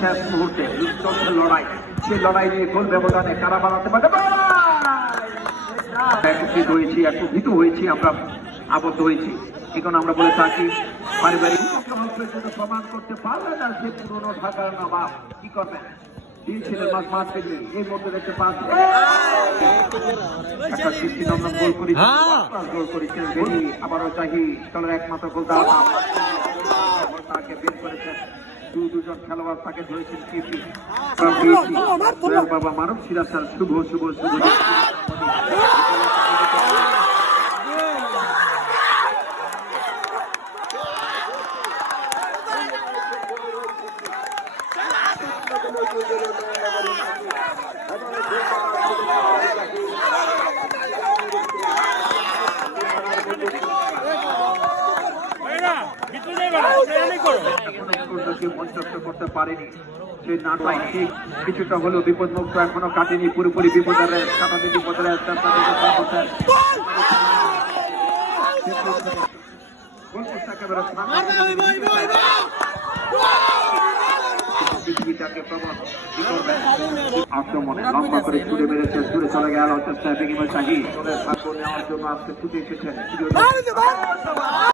শেষ মুহূর্তে চলছে লড়াই, সেই লড়াই নিয়ে গোল ব্যবধানে কারা বানাতে পারে। একত্রিত হয়েছি, একত্রিত হয়েছি, আমরা আবদ্ধ হয়েছি। এখন আমরা বলে থাকি পারিবারিক প্রমাণ করতে পারবে না সে পুরনো ঢাকার নবাব কি করবেন, দিয়েছিলেন মাঠ থেকে এর মধ্যে দেখতে পাচ্ছি একটা সৃষ্টি নম্বর গোল করেছি, গোল করেছেন বেরি, আবারও চাহি দলের একমাত্র গোল তাকে বের করেছেন দুজন খেলোয়াড়, তাকে ধরেছেন কেপি বাবা মানব সিরাজ স্যার, শুভ শুভ শুভ মঞ্চস্থ করতে পারেনি, সে নাটাই ঠিক কিছুটা হলেও বিপদমুক্ত এখনো কাটেনি, পুরোপুরি বিপদের কাটাতে বিপদের আক্রমণে লম্বা করে ছুটে মেরেছে, দূরে চলে গেল চেষ্টা নেওয়ার জন্য আজকে ছুটে এসেছেন।